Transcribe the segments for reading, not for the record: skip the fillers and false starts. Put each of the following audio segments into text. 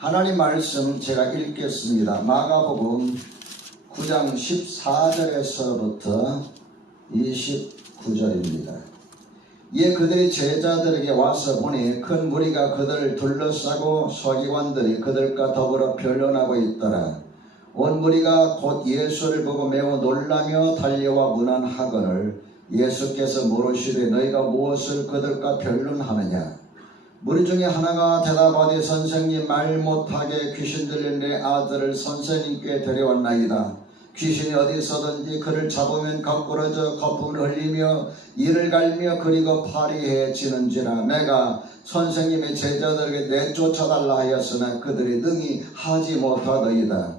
하나님 말씀 제가 읽겠습니다. 마가복음 9장 14절에서부터 29절입니다. 이에 그들이 제자들에게 와서 보니 큰 무리가 그들을 둘러싸고 서기관들이 그들과 더불어 변론하고 있더라. 온 무리가 곧 예수를 보고 매우 놀라며 달려와 문안하거늘 예수께서 물으시되 너희가 무엇을 그들과 변론하느냐. 무리 중에 하나가 대답하되 선생님, 말 못하게 귀신 들린 내 아들을 선생님께 데려왔나이다. 귀신이 어디서든지 그를 잡으면 거꾸러져 거품을 흘리며 이를 갈며 그리고 파리해지는지라. 내가 선생님의 제자들에게 내쫓아달라 하였으나 그들이 능히 하지 못하더이다.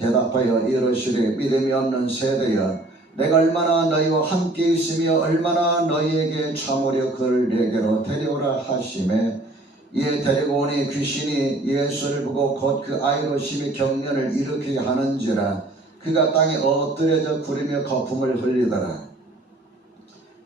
대답하여 이르시되 믿음이 없는 세대여, 내가 얼마나 너희와 함께 있으며 얼마나 너희에게 참으려 그를 내게로 데려오라 하시매, 이에 데리고 오니 귀신이 예수를 보고 곧 그 아이로 심히 경련을 일으키게 하는지라. 그가 땅에 엎드려져 구리며 거품을 흘리더라.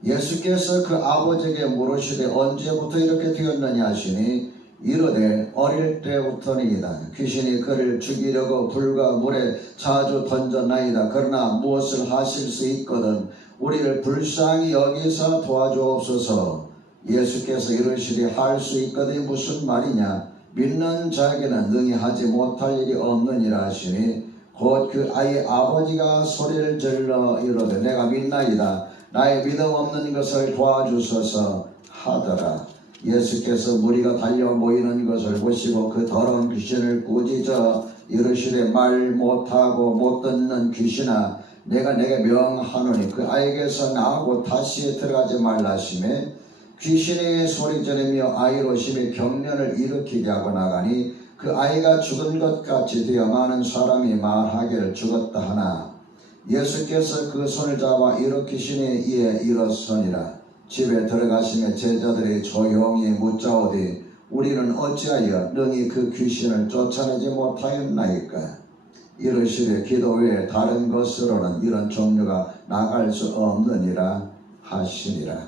예수께서 그 아버지에게 물으시되 언제부터 이렇게 되었느냐 하시니 이르되 어릴 때부터니이다. 귀신이 그를 죽이려고 불과 물에 자주 던졌나이다. 그러나 무엇을 하실 수 있거든 우리를 불쌍히 여기서 도와주옵소서. 예수께서 이르시되 할 수 있거든 무슨 말이냐. 믿는 자에게는 능히 하지 못할 일이 없느니라 하시니 곧 그 아이의 아버지가 소리를 질러 이르되 내가 믿나이다. 나의 믿음 없는 것을 도와주소서 하더라. 예수께서 무리가 달려 모이는 것을 보시고 그 더러운 귀신을 꾸짖어 이르시되 말 못하고 못 듣는 귀신아, 내가 내게 명하노니 그 아이에게서 나오고 다시 들어가지 말라 하시매, 귀신이 소리 지르며 아이로 심히 경련을 일으키게 하고 나가니 그 아이가 죽은 것 같이 되어 많은 사람이 말하기를 죽었다 하나, 예수께서 그 손을 잡아 일으키시니 이에 일어서니라. 집에 들어가시며 제자들이 조용히 묻자오되 우리는 어찌하여 능히 그 귀신을 쫓아내지 못하였나이까. 이르시되 기도 외에 다른 것으로는 이런 종류가 나갈 수 없느니라 하시니라.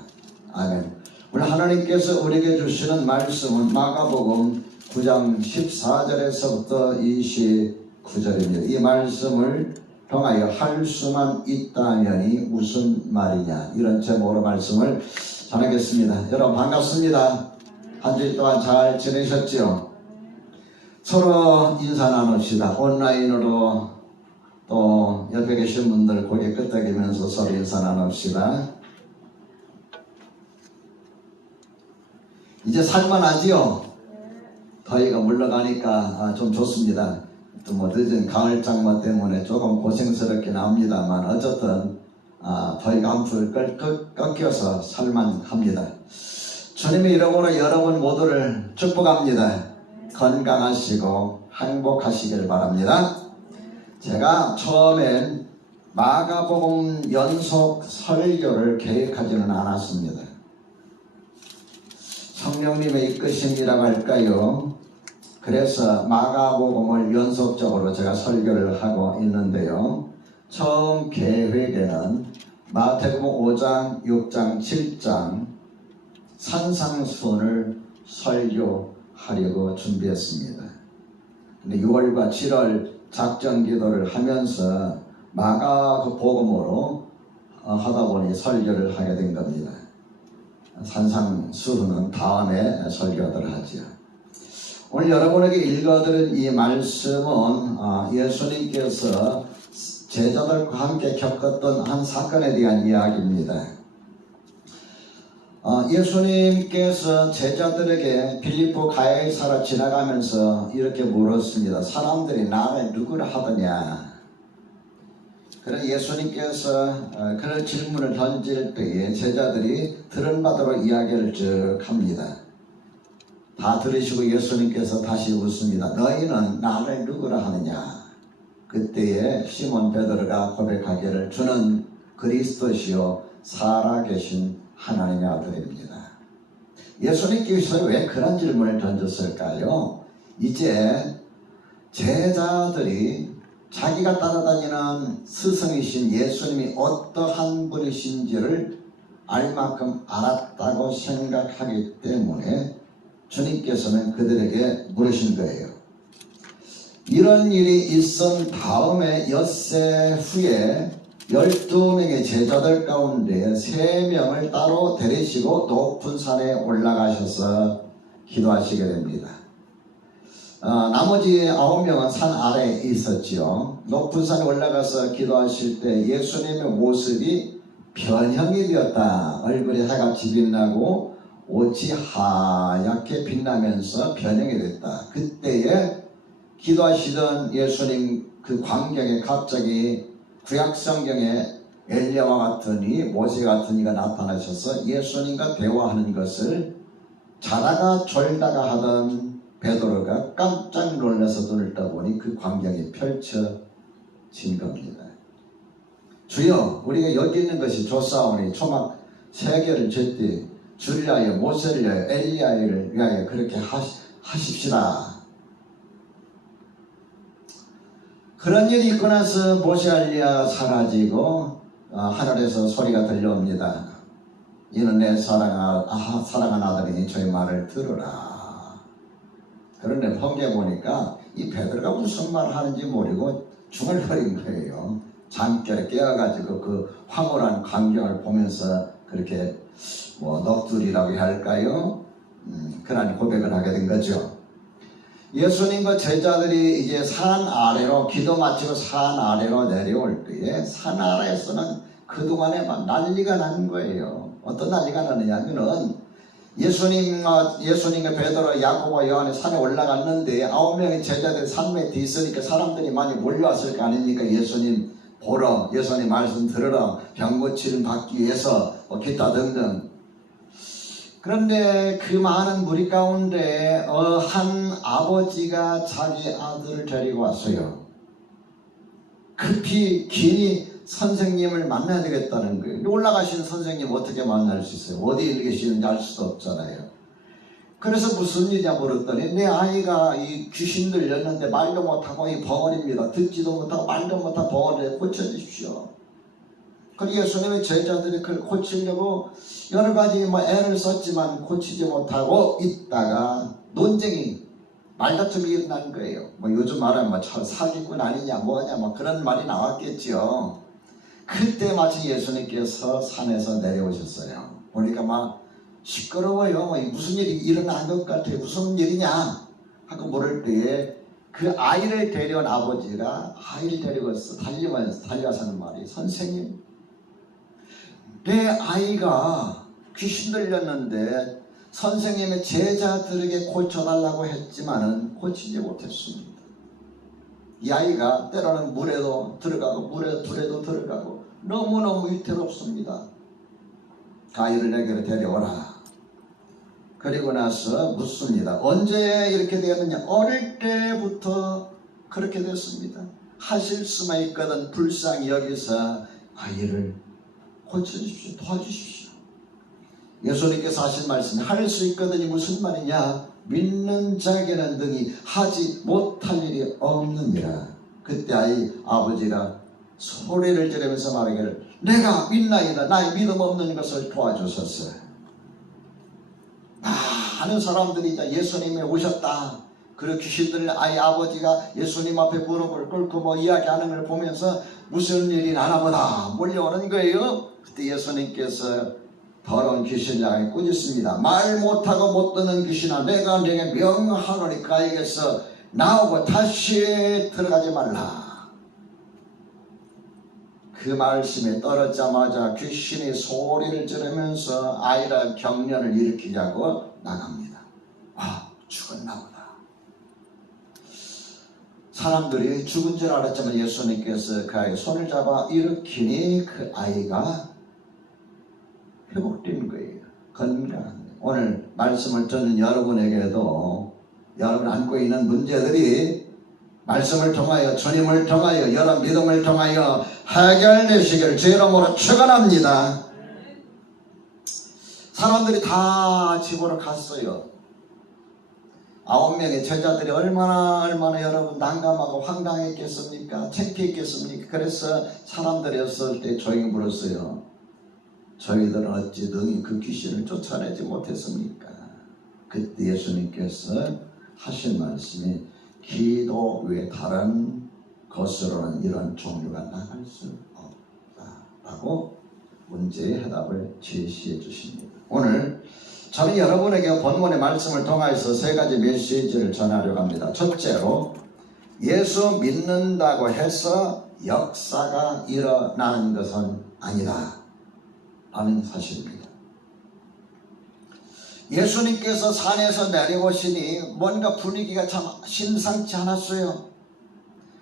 아멘. 오늘 하나님께서 우리에게 주시는 말씀은 마가복음 9장 14절에서부터 29절입니다. 이 말씀을 통하여 할 수만 있다면이 무슨 말이냐, 이런 제목으로 말씀을 전하겠습니다. 여러분 반갑습니다. 한 주일 동안 잘 지내셨죠? 서로 인사 나눕시다. 온라인으로 또 옆에 계신 분들 고개 끄덕이면서 서로 인사 나눕시다. 이제 살만하지요? 더위가 물러가니까 좀 좋습니다. 또 뭐 늦은 가을 장마 때문에 조금 고생스럽긴 합니다만 어쨌든 더위가 한풀 꺾여서 살만합니다. 주님의 이름으로 여러분 모두를 축복합니다. 건강하시고 행복하시길 바랍니다. 제가 처음엔 마가복음 연속 설교를 계획하지는 않았습니다. 성령님의 이끄심이라고 할까요? 그래서 마가복음을 연속적으로 제가 설교를 하고 있는데요. 처음 계획에는 마태복음 5장, 6장, 7장 산상수훈을 설교하려고 준비했습니다. 근데 6월과 7월 작전 기도를 하면서 마가복음으로 하다 보니 설교를 하게 된 겁니다. 산상수훈은 다음에 설교를 하지요. 오늘 여러분에게 읽어드린 이 말씀은 예수님께서 제자들과 함께 겪었던 한 사건에 대한 이야기입니다. 예수님께서 제자들에게 빌립보 가야사로 지나가면서 이렇게 물었습니다. 사람들이 나를 누구라 하더냐. 그래서 예수님께서 그런 질문을 던질 때에 제자들이 들은 바대로 이야기를 쭉 합니다. 다 들으시고 예수님께서 다시 묻습니다. 너희는 나를 누구라 하느냐. 그때에 시몬 베드로가 고백하기를 주는 그리스도시요 살아계신 하나님의 아들입니다. 예수님께서 왜 그런 질문을 던졌을까요? 이제 제자들이 자기가 따라다니는 스승이신 예수님이 어떠한 분이신지를 알 만큼 알았다고 생각하기 때문에 주님께서는 그들에게 물으신 거예요. 이런 일이 있은 다음에 엿새 후에 12명의 제자들 가운데 3명을 따로 데리시고 높은 산에 올라가셔서 기도하시게 됩니다. 나머지 9명은 산 아래에 있었지요. 높은 산에 올라가서 기도하실 때 예수님의 모습이 변형이 되었다. 얼굴이 해같이 빛나고 옷이 하얗게 빛나면서 변형이 됐다. 그때에 기도하시던 예수님 그 광경에 갑자기 구약성경에 엘리야와 같은 이 모세 같은 이가 나타나셔서 예수님과 대화하는 것을 자다가 졸다가 하던 베드로가 깜짝 놀라서 눈을 떠보니 그 광경이 펼쳐진 겁니다. 주여, 우리가 여기 있는 것이 좋사오니 초막 3개를 제때 주를 위하여 모세를 위하여 엘리야를 위하여 그렇게 하십시다. 그런 일이 있고 나서 모세 엘리야 사라지고 하늘에서 소리가 들려옵니다. 이는 내 사랑한 아들이니 저의 말을 들으라. 그런데 성경에 보니까 이 베드로가 무슨 말을 하는지 모르고 중얼거린 거예요. 잠결에 깨어가지고 그 황홀한 광경을 보면서 그렇게 넋두리라고 해야 할까요? 그런 고백을 하게 된 거죠. 예수님과 제자들이 이제 산 아래로 기도 마치고 산 아래로 내려올 때에 산 아래에서는 그동안에 막 난리가 난 거예요. 어떤 난리가 나느냐면은 예수님과 베드로, 야고보, 요한이 산에 올라갔는데 9명의 제자들이 산 밑에 있으니까 사람들이 많이 몰려왔을 거 아닙니까? 예수님 보러, 예수님 말씀 들으러, 병 고치를 받기 위해서 기타 등등. 그런데 그 많은 무리 가운데 한 아버지가 자기 아들을 데리고 왔어요. 급히 길이 선생님을 만나야 되겠다는 거예요. 올라가신 선생님 어떻게 만날 수 있어요? 어디에 계시는지 알 수도 없잖아요. 그래서 무슨 일이냐 물었더니 내 아이가 이 귀신 들렸는데 말도 못하고 이 벙어리입니다. 듣지도 못하고 말도 못하고 벙어리에 고쳐주십시오. 그리고 예수님의 제자들이 그걸 고치려고 여러 가지 애를 썼지만 고치지 못하고 있다가 논쟁이 말다툼이 일어난 거예요. 요즘 말하면 사기꾼 아니냐 뭐냐 그런 말이 나왔겠죠. 그때 마침 예수님께서 산에서 내려오셨어요. 보니까 막 시끄러워요. 무슨 일이 일어난 것 같아요. 무슨 일이냐 하고 물을 때에 그 아이를 데려온 아버지가 아이를 데리고서 달려와서 하는 말이 선생님, 내 아이가 귀신 들렸는데 선생님의 제자들에게 고쳐달라고 했지만은 고치지 못했습니다. 이 아이가 때로는 물에도 들어가고 불에도 들어가고 너무너무 위태롭습니다. 그 아이를 내게로 데려오라. 그리고 나서 묻습니다. 언제 이렇게 되었느냐? 어릴 때부터 그렇게 됐습니다. 하실 수만 있거든 불쌍히 여기서 아이를 고쳐주십시오. 도와주십시오. 예수님께서 하신 말씀이 할 수 있거든이 무슨 말이냐? 믿는 자에게는 능히 하지 못할 일이 없느니라. 그때 아버지가 소리를 지르면서 말하기를 내가 믿나이다. 나의 믿음 없는 것을 도와주소서. 많은 사람들이 이제 예수님이 오셨다. 그리고 귀신들 아버지가 예수님 앞에 무릎을 꿇고 이야기하는 걸 보면서 무슨 일이 나나보다 몰려오는 거예요. 그때 예수님께서 더러운 귀신을 향해 꾸짖습니다. 말 못하고 못 듣는 귀신아, 내가 네게 명하노니 그에게서 나오고 다시 들어가지 말라. 그 말씀에 떨어지자마자 귀신이 소리를 지르면서 아이라 경련을 일으키자고 나갑니다. 죽었나 보다. 사람들이 죽은 줄 알았지만 예수님께서 그 아이의 손을 잡아 일으키니 그 아이가 회복된 거예요. 건강한. 오늘 말씀을 듣는 여러분에게도 여러분 안고 있는 문제들이 말씀을 통하여 주님을 통하여 여러분 믿음을 통하여 해결되시기를 주 이름으로 축원합니다. 사람들이 다 집으로 갔어요. 9명의 제자들이 얼마나 여러분 난감하고 황당했겠습니까? 창피했겠습니까? 그래서 사람들이 없을 때 조용히 물었어요. 저희들은 어찌 능히 그 귀신을 쫓아내지 못했습니까? 그때 예수님께서 하신 말씀이 기도 외에 다른 것으로는 이런 종류가 나갈 수 없다라고 문제의 해답을 제시해 주십니다. 오늘 저는 여러분에게 본문의 말씀을 통해서 세 가지 메시지를 전하려고 합니다. 첫째로, 예수 믿는다고 해서 역사가 일어나는 것은 아니다 라는 사실입니다. 예수님께서 산에서 내려오시니 뭔가 분위기가 참 심상치 않았어요.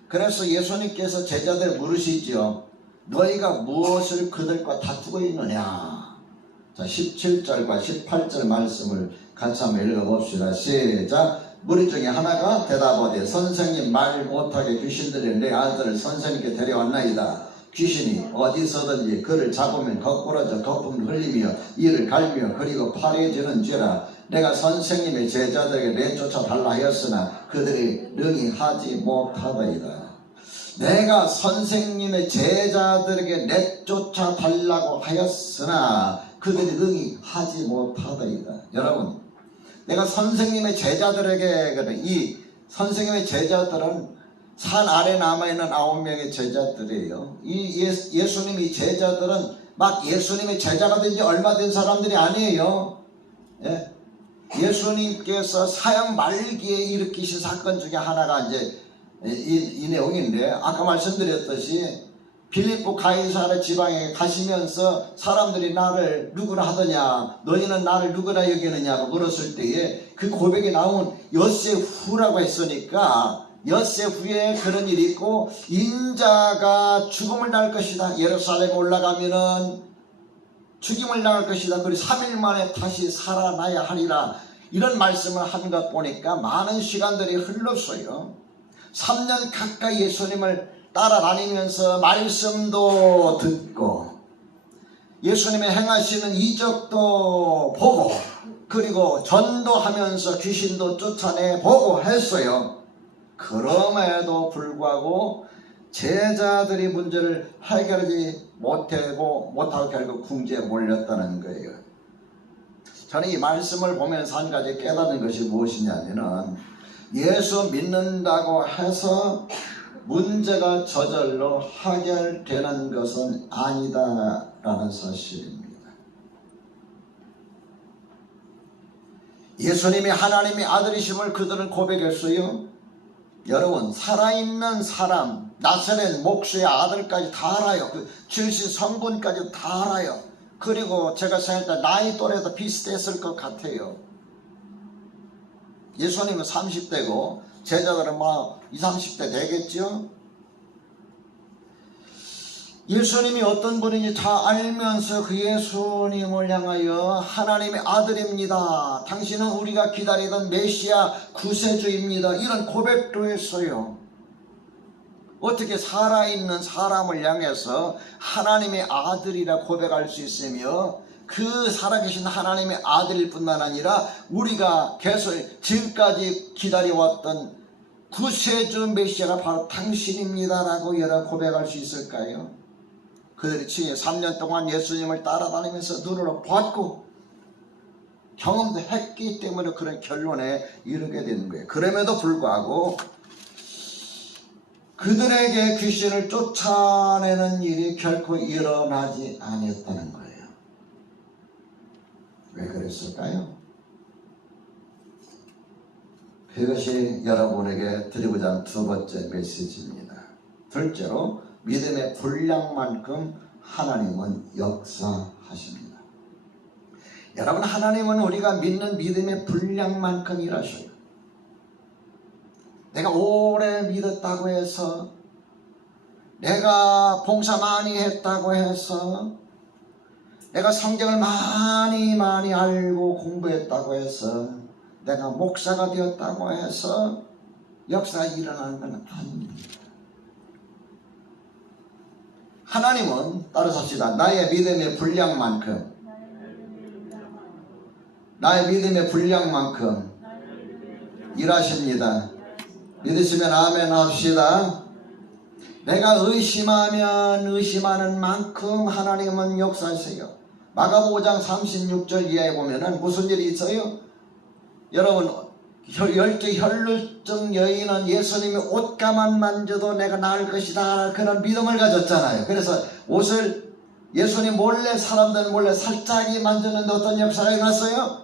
그래서 예수님께서 제자들 물으시죠. 너희가 무엇을 그들과 다투고 있느냐. 자, 17절과 18절 말씀을 같이 한번 읽어봅시다. 시작. 무리 중에 하나가 대답하되 선생님, 말 못하게 귀신들이 내 아들을 선생님께 데려왔나이다. 귀신이 어디서든지 그를 잡으면 거꾸러져 거품을 흘리며 이를 갈며 그리고 파래지는지라. 내가 선생님의 제자들에게 내쫓아 달라 하였으나 그들이 능히 하지 못하더이다. 내가 선생님의 제자들에게 내쫓아 달라고 하였으나 그들이 능히 하지 못하더이다. 여러분, 내가 선생님의 제자들에게, 이 선생님의 제자들은 산 아래 남아있는 9명의 제자들이에요. 이 예수님의 제자들은 막 예수님의 제자가 된 지 얼마 된 사람들이 아니에요. 예? 예수님께서 사형 말기에 일으키신 사건 중에 하나가 이제 이 내용인데, 아까 말씀드렸듯이 빌립보 가이사랴 지방에 가시면서 사람들이 나를 누구라 하더냐, 너희는 나를 누구라 여기느냐고 물었을 때에 그 고백이 나온 엿새 후라고 했으니까, 엿새 후에 그런 일이 있고 인자가 죽음을 당할 것이다, 예루살렘에 올라가면은 죽임을 당할 것이다, 그리고 3일 만에 다시 살아나야 하리라, 이런 말씀을 한 것 보니까 많은 시간들이 흘렀어요. 3년 가까이 예수님을 따라다니면서 말씀도 듣고 예수님의 행하시는 이적도 보고 그리고 전도하면서 귀신도 쫓아내보고 했어요. 그럼에도 불구하고 제자들이 문제를 해결하지 못하고 결국 궁지에 몰렸다는 거예요. 저는 이 말씀을 보면서 한 가지 깨닫는 것이 무엇이냐면은, 예수 믿는다고 해서 문제가 저절로 해결되는 것은 아니다라는 사실입니다. 예수님이 하나님의 아들이심을 그들은 고백했어요. 여러분, 살아있는 사람, 나사렛 목수의 아들까지 다 알아요. 그 출신 성분까지 다 알아요. 그리고 제가 생각할 때 나이 또래도 비슷했을 것 같아요. 예수님은 30대고 제자들은 막 20, 30대 되겠죠. 예수님이 어떤 분인지 다 알면서 그 예수님을 향하여 하나님의 아들입니다, 당신은 우리가 기다리던 메시아 구세주입니다, 이런 고백도 했어요. 어떻게 살아있는 사람을 향해서 하나님의 아들이라 고백할 수 있으며, 그 살아계신 하나님의 아들일 뿐만 아니라 우리가 계속 지금까지 기다려왔던 구세주 메시아가 바로 당신입니다 라고 여러 고백할 수 있을까요? 그들이 3년 동안 예수님을 따라다니면서 눈으로 봤고 경험도 했기 때문에 그런 결론에 이르게 되는 거예요. 그럼에도 불구하고 그들에게 귀신을 쫓아내는 일이 결코 일어나지 아니었다는 거예요. 왜 그랬을까요? 그것이 여러분에게 드리고자 하는 두 번째 메시지입니다. 둘째로, 믿음의 분량만큼 하나님은 역사하십니다. 여러분, 하나님은 우리가 믿는 믿음의 분량만큼 일하셔요. 내가 오래 믿었다고 해서, 내가 봉사 많이 했다고 해서, 내가 성경을 많이 알고 공부했다고 해서, 내가 목사가 되었다고 해서 역사가 일어나는 건 아닙니다. 하나님은, 따라서 합시다, 나의 믿음의 분량만큼 일하십니다. 믿으시면 아멘 합시다. 내가 의심하면 의심하는 만큼 하나님은 역사하세요. 마가복음 5장 36절 이하에 보면은 무슨 일이 있어요? 여러분 열개 혈루증 여인은 예수님이 옷가만 만져도 내가 나을 것이다 그런 믿음을 가졌잖아요. 그래서 옷을 예수님 몰래 사람들 몰래 살짝이 만졌는데 어떤 역사가 일어났어요?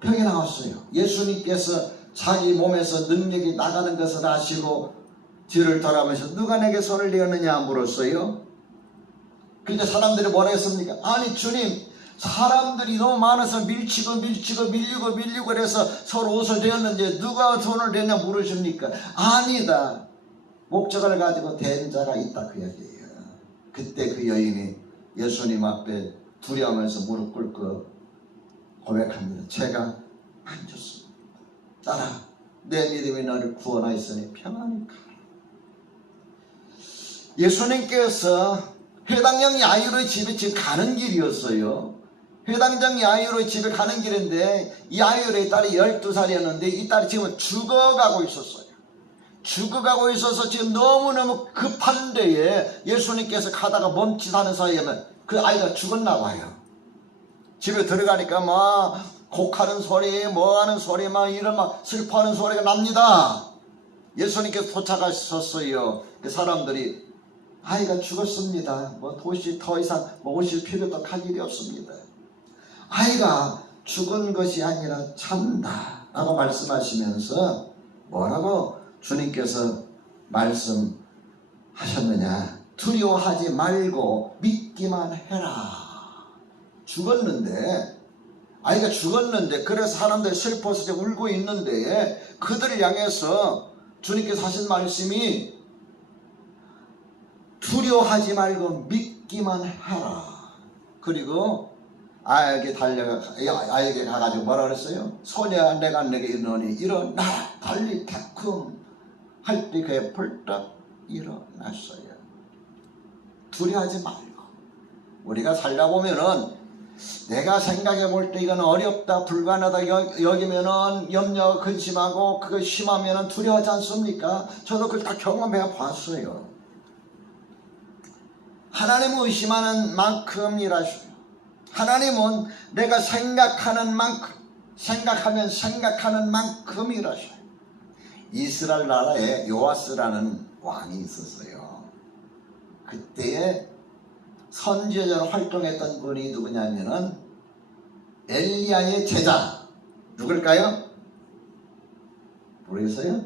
병이 나왔어요. 예수님께서 자기 몸에서 능력이 나가는 것을 아시고 뒤를 돌아보면서 누가 내게 손을 내었느냐 물었어요. 그러니까 사람들이 뭐라 했습니까? 아니 주님, 사람들이 너무 많아서 밀리고 그래서 서로 옷을 대었는데 누가 손을 대냐 물으십니까? 아니다. 목적을 가지고 댄 자가 있다 그 이야기예요. 그때 그 여인이 예수님 앞에 두려워하면서 무릎 꿇고 고백합니다. 제가 만졌습니다. 따라 내 믿음이 너를 구원하였으니 평안히 가라. 예수님께서 회당장 야이로의 집에 지금 가는 길이었어요. 회당장 야이로의 집에 가는 길인데 야이로의 딸이 12살이었는데 이 딸이 지금 죽어가고 있었어요. 죽어가고 있어서 지금 너무너무 급한 데에 예수님께서 가다가 멈칫하는 사이에 그 아이가 죽었나 봐요. 집에 들어가니까 막 곡하는 소리, 뭐하는 소리, 막 이런 막 슬퍼하는 소리가 납니다. 예수님께서 도착하셨어요. 그 사람들이 아이가 죽었습니다. 뭐 도시 더 이상 오실 필요도 갈 일이 없습니다. 아이가 죽은 것이 아니라 찬다 라고 말씀하시면서 뭐라고 주님께서 말씀하셨느냐? 두려워하지 말고 믿기만 해라. 죽었는데, 아이가 죽었는데, 그래서 사람들이 슬퍼서 지금 울고 있는데 그들을 향해서 주님께서 하신 말씀이 두려워하지 말고 믿기만 해라. 그리고 아이에게 아이에게 가가지고 뭐라 그랬어요? 소녀야, 내가 내게 이르노니 일어나라. 달리 다쿵 할 때 그에 벌떡 일어났어요. 두려워하지 말고. 우리가 살다 보면은 내가 생각해 볼 때 이건 어렵다, 불가능하다 여기면은 염려, 근심하고 그거 심하면은 두려워하지 않습니까? 저도 그걸 다 경험해 봤어요. 하나님을 의심하는 만큼 일하셔요. 하나님은 내가 생각하는 만큼, 생각하는 만큼 일하셔요. 이스라엘 나라에 요아스라는 왕이 있었어요. 그때에 선지자로 활동했던 분이 누구냐면은 엘리야의 제자. 누굴까요? 모르겠어요?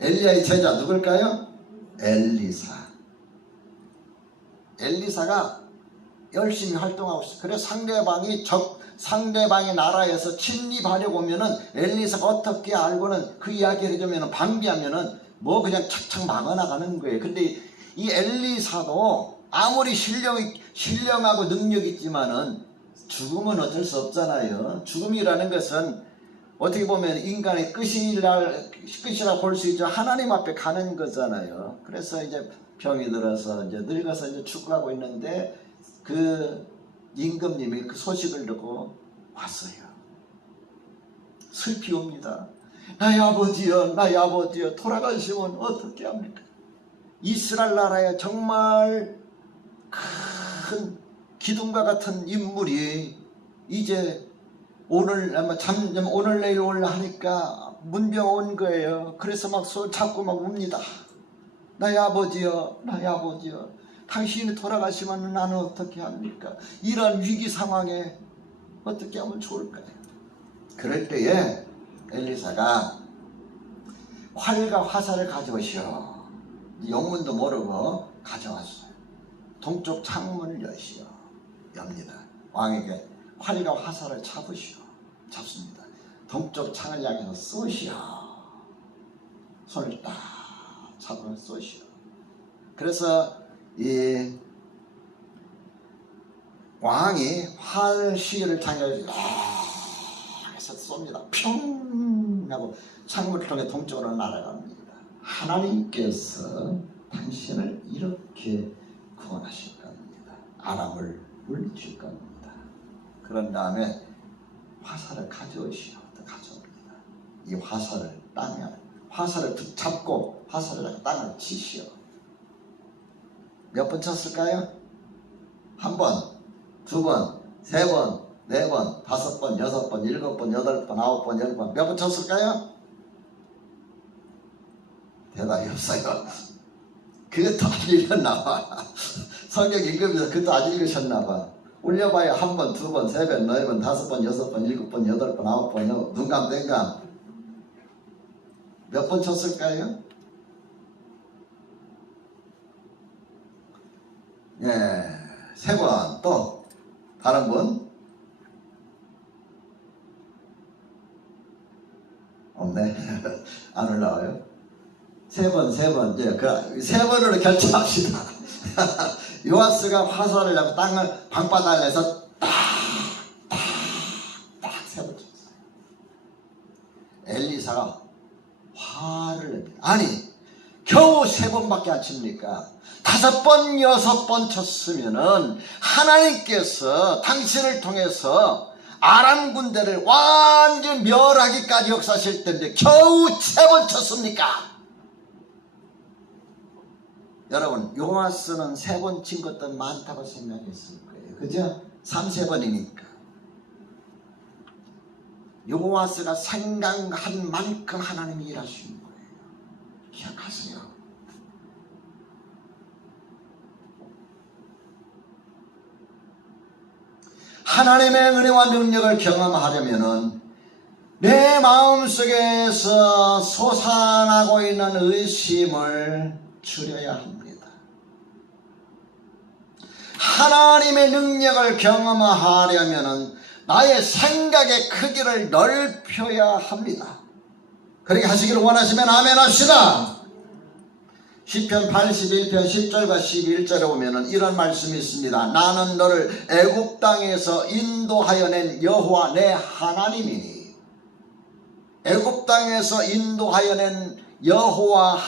엘리야의 제자 누굴까요? 엘리사. 엘리사가 열심히 활동하고 있어요. 그래서 상대방의 나라에서 침입하려고 오면은 엘리사가 어떻게 알고는 그 이야기를 해주면은 방비하면은 뭐 그냥 착착 막아나가는 거예요. 근데 이 엘리사도 아무리 신령하고 능력 있지만은 죽음은 어쩔 수 없잖아요. 죽음이라는 것은 어떻게 보면 인간의 끝이라 볼 수 있죠. 하나님 앞에 가는 거잖아요. 그래서 이제 병이 들어서 이제 늙어서 이제 죽어가고 있는데 그 임금님이 그 소식을 듣고 왔어요. 슬피 옵니다. 나의 아버지여, 나의 아버지여, 돌아가시면 어떻게 합니까? 이스라엘 나라에 정말 큰 기둥과 같은 인물이 이제 오늘 내일 올라 하니까 문병 온 거예요. 그래서 막 손 잡고 막 웁니다. 나의 아버지여, 나의 아버지여, 당신이 돌아가시면 나는 어떻게 합니까? 이런 위기 상황에 어떻게 하면 좋을까요? 그럴 때에 엘리사가 활과 화살을 가져오시오. 영문도 모르고 가져왔어요. 동쪽 창문을 여시오. 엽니다. 왕에게 활과 화살을 잡습니다. 동쪽 창을 향해서 쏘시오. 손을 딱 잡으면 쏘시오. 그래서 이 왕이 활 시위를 당해서 해서 쏩니다. 평 하고 창문을 통해 동쪽으로 날아갑니다. 하나님께서 당신을 이렇게 구원하실 겁니다. 아람을 물리칠 겁니다. 그런 다음에 화살을 가져오시오. 가져옵니다. 이 화살을 붙잡고 화살을 땅을 치시오. 몇 번 쳤을까요? 한 번, 두 번, 세 번, 4번, 5번, 6번, 7번, 8번, 9번, 10번 몇 번 쳤을까요? 대답이 없어요. 그것도 안 읽었나봐. 성경 읽으면서 그것도 안 읽으셨나봐. 올려봐야 1번, 2번, 3번, 4번, 5번, 6번, 7번, 8번, 9번 눈 감, 땡 감. 몇 번 쳤을까요? 예, 3번. 또 다른 분? 없네. 안 올라와요. 3번. 예, 그 3번으로 결정합시다. 요아스가 화살을 내고 땅을 방바닥을 내서 딱 3번 쳤어요. 엘리사가 화를 냅니다. 아니, 겨우 3번밖에 안 칩니까? 5번, 6번 쳤으면은 하나님께서 당신을 통해서 아람 군대를 완전 멸하기까지 역사하실 텐데 겨우 3번 쳤습니까? 여러분, 요아스는 3번 친 것도 많다고 생각했을 거예요. 그죠? 3, 4번이니까. 요아스가 생각한 만큼 하나님이 일하시는 거예요. 기억하세요. 하나님의 은혜와 능력을 경험하려면은 내 마음속에서 솟아나고 있는 의심을 줄여야 합니다. 하나님의 능력을 경험하려면은 나의 생각의 크기를 넓혀야 합니다. 그렇게 하시기를 원하시면 아멘 합시다. 시편 81편 10절과 11절에 보면은 이런 말씀이 있습니다. 나는 너를 애굽 땅에서 인도하여 낸 여호와 내 하나님이니. 애굽 땅에서 인도하여 낸 여호와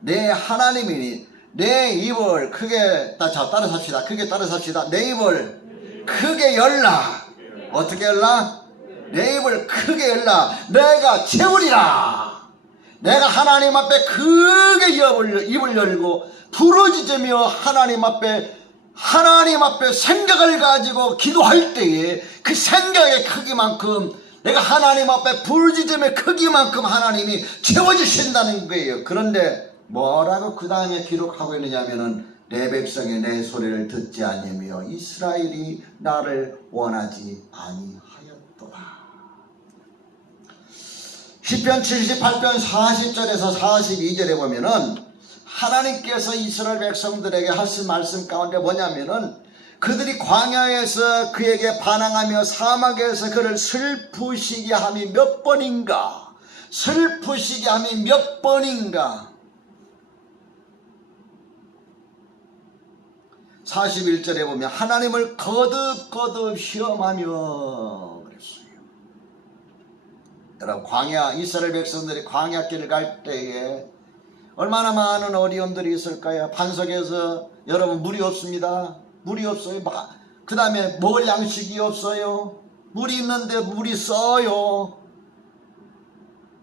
내 하나님이니. 내 입을 크게 따라 삽시다. 크게 따라 삽시다. 내 입을 크게 열라. 어떻게 열라? 내 입을 크게 열라. 내가 채우리라. 내가 하나님 앞에 크게 입을 열고 부르짖으며 하나님 앞에 생각을 가지고 기도할 때에 그 생각의 크기만큼 내가 하나님 앞에 부르짖음의 크기만큼 하나님이 채워주신다는 거예요. 그런데 뭐라고 그 다음에 기록하고 있느냐면은 내 백성이 내 소리를 듣지 아니하며 이스라엘이 나를 원하지 아니하였도다. 시편 78편 40절에서 42절에 보면은 하나님께서 이스라엘 백성들에게 하신 말씀 가운데 뭐냐면은 그들이 광야에서 그에게 반항하며 사막에서 그를 슬프시게 함이 몇 번인가? 슬프시게 함이 몇 번인가? 41절에 보면 하나님을 거듭거듭 시험하며 그랬어요. 여러분, 이스라엘 백성들이 광야길을 갈 때에 얼마나 많은 어려움들이 있을까요? 반석에서 여러분 물이 없습니다. 물이 없어요. 그 다음에 먹을 양식이 없어요. 물이 있는데 물이 써요.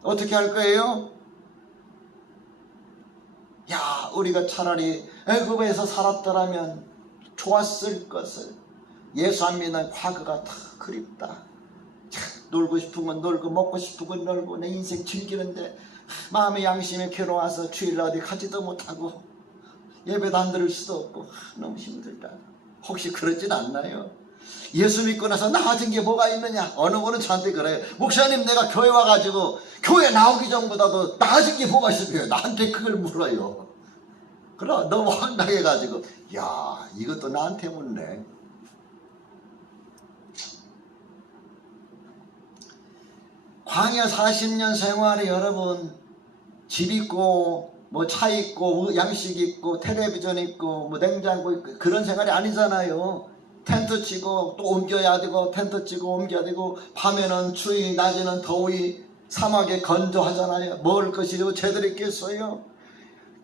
어떻게 할 거예요? 야, 우리가 차라리 애굽에서 살았더라면 좋았을 것을. 예수 안 믿는 과거가 다 그립다. 놀고 싶은 건 놀고 먹고 싶은 건 놀고 내 인생 즐기는데 마음의 양심에 괴로워서 주일 어디 가지도 못하고 예배도 안 들을 수도 없고 너무 힘들다. 혹시 그러진 않나요? 예수 믿고 나서 나아진 게 뭐가 있느냐? 어느 분은 저한테 그래요. 목사님, 내가 교회 와가지고 교회 나오기 전보다도 나아진 게 뭐가 있을까요? 나한테 그걸 물어요. 그럼 너무 황당해가지고 야, 이것도 나한테 묻네. 광야 40년 생활에 여러분 집 있고 뭐 차 있고 양식 있고 텔레비전 있고 뭐 냉장고 있고 그런 생활이 아니잖아요. 텐트 치고 또 옮겨야 되고 텐트 치고 옮겨야 되고 밤에는 추위 낮에는 더위 사막에 건조하잖아요. 먹을 것이 제대로 있겠어요?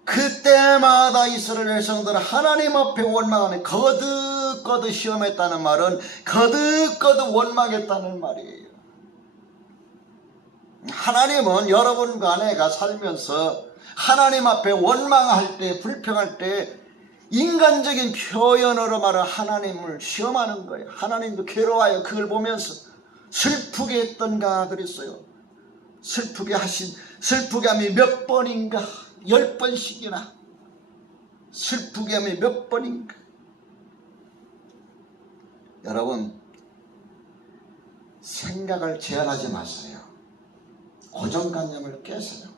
그때마다 이스라엘 백성들은 하나님 앞에 원망하는 거듭거듭 시험했다는 말은 거듭거듭 원망했다는 말이에요. 하나님은 여러분과 내가 살면서 하나님 앞에 원망할 때 불평할 때 인간적인 표현으로 말하 하나님을 시험하는 거예요. 하나님도 괴로워요. 그걸 보면서 슬프게 했던가 그랬어요. 슬프게 함이 몇 번인가? 10번씩이나 슬프게 함이 몇 번인가? 여러분, 생각을 제한하지 마세요. 고정관념을 깨세요.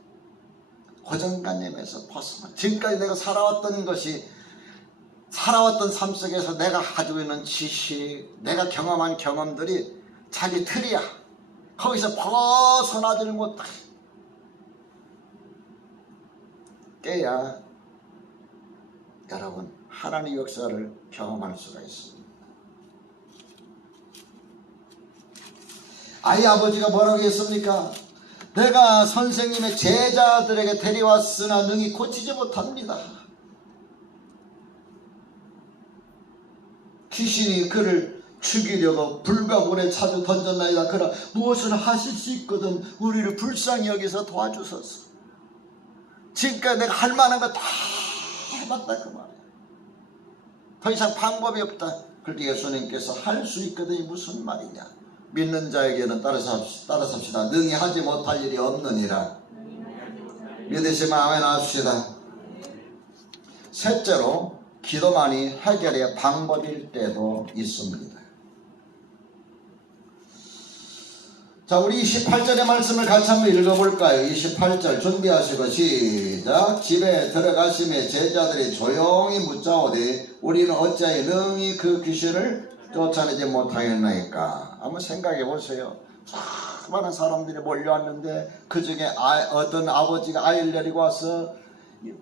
고정관념에서 벗어나. 지금까지 내가 살아왔던 삶 속에서 내가 가지고 있는 지식, 내가 경험한 경험들이 자기 틀이야. 거기서 벗어나지를 못해. 깨야 여러분 하나님의 역사를 경험할 수가 있습니다. 아이 아버지가 뭐라고 했습니까? 내가 선생님의 제자들에게 데려왔으나 능히 고치지 못합니다. 귀신이 그를 죽이려고 불과 물에 자주 던졌나이다. 그러나 무엇을 하실 수 있거든 우리를 불쌍히 여기서 도와주소서. 지금까지 내가 할 만한 거 다 해봤다 그 말이야. 더 이상 방법이 없다. 그런데 예수님께서 할 수 있거든이 무슨 말이냐. 믿는 자에게는 따라서 삽시다. 능히 하지 못할 일이 없느니라. 믿으시면 아멘 합시다. 셋째로 기도만이 해결의 방법일 때도 있습니다. 자, 우리 28절의 말씀을 같이 한번 읽어볼까요? 28절 준비하시고 시작. 집에 들어가심에 제자들이 조용히 묻자오되 우리는 어찌하여 능히 그 귀신을 쫓아내지 못하겠나이까. 한번 생각해 보세요. 많은 사람들이 몰려왔는데 그 중에 어떤 아버지가 아이를 데리고 와서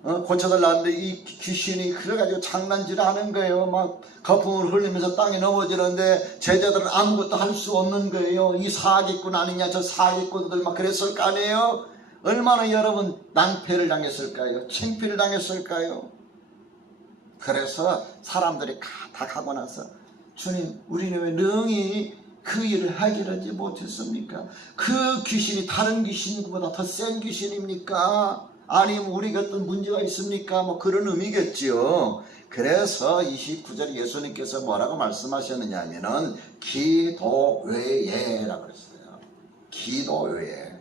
고쳐달라는데 이 귀신이 그래가지고 장난질 하는 거예요. 막 거품을 흘리면서 땅에 넘어지는데 제자들은 아무것도 할 수 없는 거예요. 이 사기꾼 아니냐, 저 사기꾼들 막 그랬을 거 아니에요. 얼마나 여러분 낭패를 당했을까요? 창피를 당했을까요? 그래서 사람들이 다 가고 나서 주님, 우리는 왜 능히 그 일을 해결하지 못했습니까? 그 귀신이 다른 귀신보다 더 센 귀신입니까? 아니면 우리가 어떤 문제가 있습니까? 뭐 그런 의미겠지요. 그래서 29절에 예수님께서 뭐라고 말씀하셨느냐 하면은 기도 외에라고 그랬어요. 기도 외에.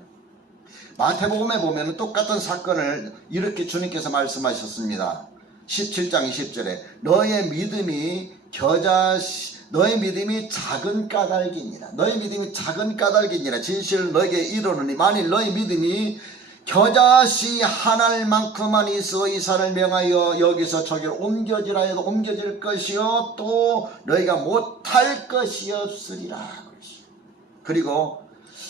마태복음에 보면 똑같은 사건을 이렇게 주님께서 말씀하셨습니다. 17장 20절에 너의 믿음이 작은 까닭이니라. 너의 믿음이 작은 까닭이니라. 진실을 너에게 이르노니 만일 너의 믿음이 겨자씨 하나일 만큼만 있어 이 산을 명하여 여기서 저기로 옮겨지라 해도 옮겨질 것이요 또 너희가 못할 것이 없으리라. 그리고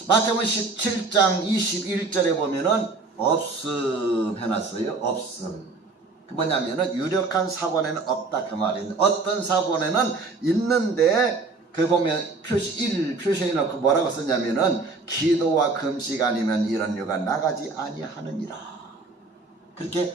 마태복음 17장 21절에 보면은 없음 해놨어요. 없음. 그 뭐냐면은 유력한 사본에는 없다 그 말이에요. 어떤 사본에는 있는데 그 보면 표시해놓고 뭐라고 썼냐면은 기도와 금식 아니면 이런 유가 나가지 아니하느니라. 그렇게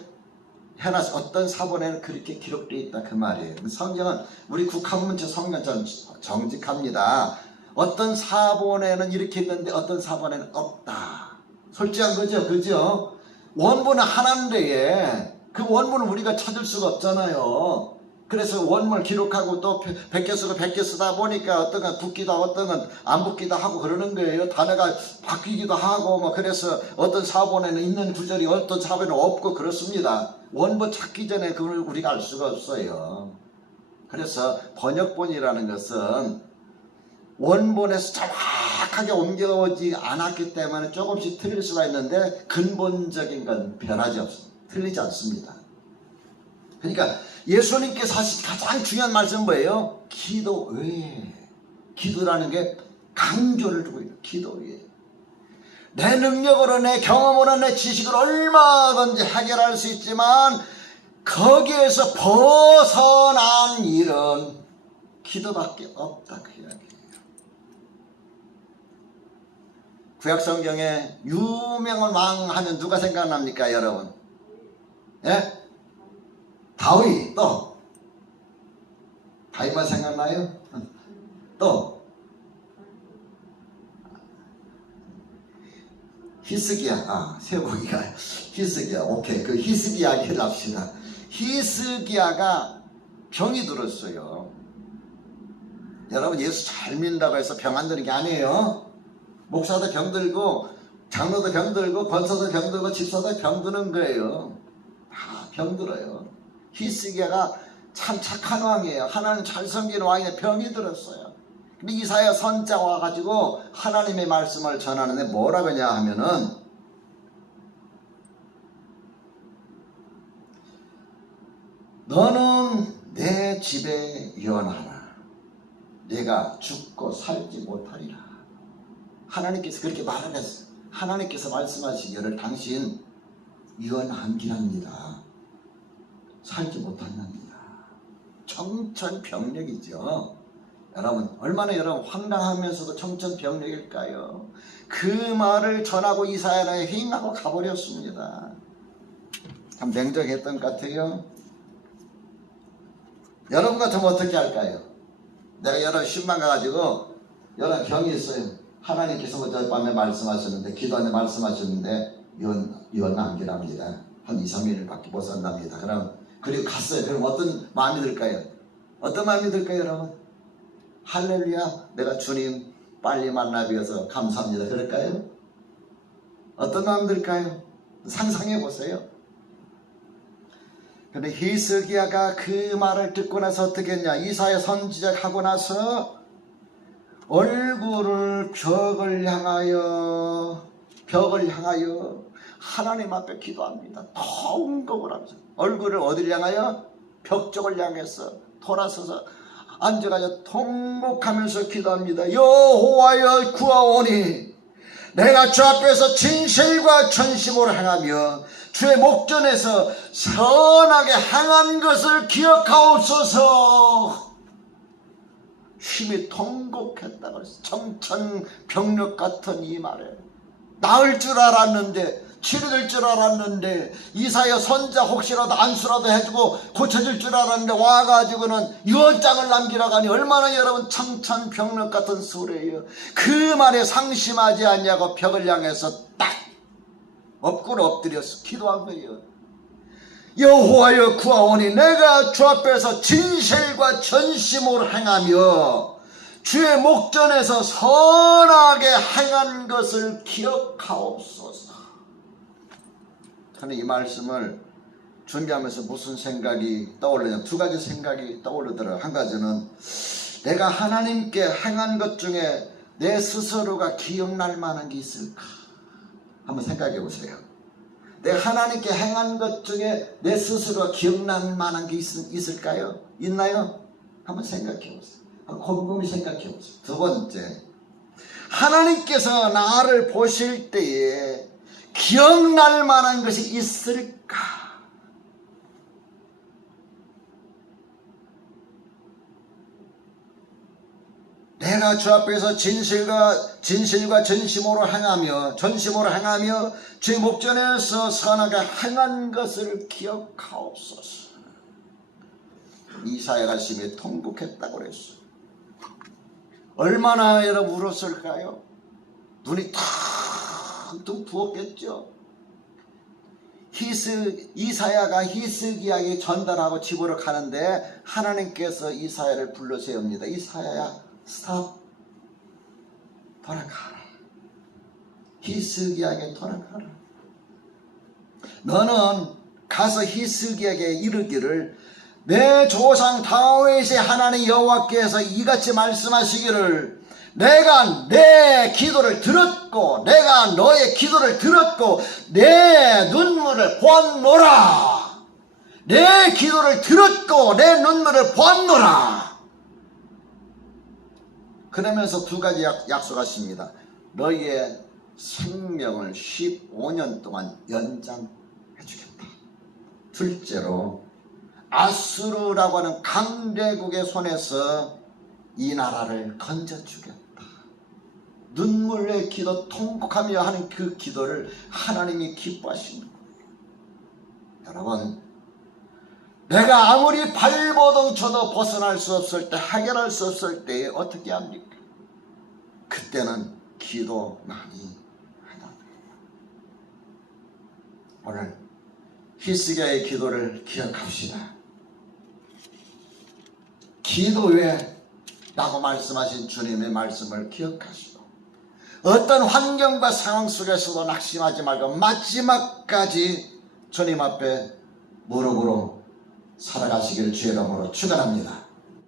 해놔서 어떤 사본에는 그렇게 기록되어 있다 그 말이에요. 성경은 우리 국한문체 성경처럼 정직합니다. 어떤 사본에는 이렇게 있는데 어떤 사본에는 없다. 솔직한 거죠, 그죠? 원본은 하나인데 그 원본을 우리가 찾을 수가 없잖아요. 그래서 원문을 기록하고 또 100개 쓰고 100개 쓰다 보니까 어떤 건 붙기도 하고 어떤 건 안 붙기도 하고 그러는 거예요. 단어가 바뀌기도 하고 뭐 그래서 어떤 사본에는 있는 구절이 어떤 사본에는 없고 그렇습니다. 원본 찾기 전에 그걸 우리가 알 수가 없어요. 그래서 번역본이라는 것은 원본에서 정확하게 옮겨오지 않았기 때문에 조금씩 틀릴 수가 있는데 근본적인 건 변하지 않습니다. 틀리지 않습니다. 그러니까 예수님께서 하신 가장 중요한 말씀은 뭐예요? 기도 외에. 기도라는 게 강조를 두고 있는 기도 외에. 내 능력으로 내 경험으로 내 지식으로 얼마든지 해결할 수 있지만 거기에서 벗어난 일은 기도밖에 없다 그 이야기예요. 구약성경에 유명한 왕 하면 누가 생각납니까 여러분? 예? 다윗. 또 다윗만 생각나요? 또 히스기야. 세고기가 히스기야. 오케이, 그 히스기야 이야기를 합시다. 히스기야가 병이 들었어요. 여러분, 예수 잘 믿는다고 해서 병 안 드는 게 아니에요. 목사도 병 들고 장로도 병 들고 권사도 병 들고 집사도 병 드는 거예요. 다 병 들어요. 히스기야가 참 착한 왕이에요. 하나님 잘 섬기는 왕인데 병이 들었어요. 근데 이사야 선지자가 와가지고 하나님의 말씀을 전하는데 뭐라 그러냐 하면은, 너는 내 집에 유언하라. 내가 죽고 살지 못하리라. 하나님께서 그렇게 말을 했어요. 하나님께서 말씀하시기를 당신 유언한기랍니다. 살지 못한답니다. 청천벽력이죠. 여러분, 얼마나 여러분 황당하면서도 청천벽력일까요? 그 말을 전하고 이사야는 행하고 가버렸습니다. 참 냉정했던 것 같아요. 여러분 같으면 어떻게 할까요? 내가 여러분 신방 가가지고 여러분 병이 있어요. 하나님께서 어젯밤에 말씀하셨는데, 기도안에 말씀하셨는데 유언 남기랍니다. 한 2, 3일밖에 못 산답니다. 그리고 갔어요. 그럼 어떤 마음이 들까요? 어떤 마음이 들까요, 여러분? 할렐루야, 내가 주님 빨리 만나 뵈어서 감사합니다. 그럴까요? 어떤 마음 들까요? 상상해 보세요. 근데 히스기야가 그 말을 듣고 나서 어떻게 했냐? 이사야 선지자가 하고 나서 얼굴을 벽을 향하여 하나님 앞에 기도합니다. 통곡을 하면서 얼굴을 어디를 향하여? 벽 쪽을 향해서 돌아서서 앉아가지고 통곡하면서 기도합니다. 여호와여 구하오니 내가 주 앞에서 진실과 전심으로 행하며 주의 목전에서 선하게 행한 것을 기억하옵소서. 힘이 통곡했다고 그랬어요. 청천벽력 같은 이 말에 나을 줄 알았는데, 치료될 줄 알았는데, 이사야 선자 혹시라도 안수라도 해주고 고쳐질 줄 알았는데 와가지고는 유언장을 남기라고 하니 얼마나 여러분 청천벽력 같은 소리예요. 그 말에 상심하지 않냐고 벽을 향해서 딱 엎구려 엎드려서 기도한 거예요. 여호와여 구하오니 내가 주 앞에서 진실과 전심으로 행하며 주의 목전에서 선하게 행한 것을 기억하옵소서. 저는 이 말씀을 준비하면서 무슨 생각이 떠오르냐, 두 가지 생각이 떠오르더라고요. 한 가지는 내가 하나님께 행한 것 중에 내 스스로가 기억날 만한 게 있을까? 한번 생각해 보세요. 내가 하나님께 행한 것 중에 내 스스로가 기억날 만한 게 있을까요? 있나요? 한번 생각해 보세요. 곰곰이 생각해 보세요. 두 번째, 하나님께서 나를 보실 때에 기억날 만한 것이 있을까? 내가 주 앞에서 진실과 전심으로 행하며 주의 목전에서 선하게 행한 것을 기억하옵소서. 이사야가 심히 통곡했다고 그랬어요. 얼마나 여러분 울었을까요? 눈이 탁 부었겠죠. 이사야가 히스기야에게 전달하고 집으로 가는데 하나님께서 이사야를 불러 세웁니다. 이사야야, 스탑, 돌아가라. 히스기야에게 돌아가라. 너는 가서 히스기야에게 이르기를 내 조상 다윗의 하나님 여호와께서 이같이 말씀하시기를 내가 내 기도를 들었고 내가 너의 기도를 들었고 내 눈물을 보았노라. 내 기도를 들었고 내 눈물을 보았노라. 그러면서 두 가지 약속하십니다. 너희의 생명을 15년 동안 연장해 주겠다. 둘째로 아수르라고 하는 강대국의 손에서 이 나라를 건져주겠다. 눈물의 기도, 통곡하며 하는 그 기도를 하나님이 기뻐하시는 거예요. 여러분, 내가 아무리 발버둥 쳐도 벗어날 수 없을 때, 해결할 수 없을 때 어떻게 합니까? 그때는 기도 많이 하다. 오늘 히스기야의 기도를 기억합시다. 기도해 라고 말씀하신 주님의 말씀을 기억하시고, 어떤 환경과 상황 속에서도 낙심하지 말고 마지막까지 주님 앞에 무릎으로 살아가시기를 주의 이름으로 축원합니다.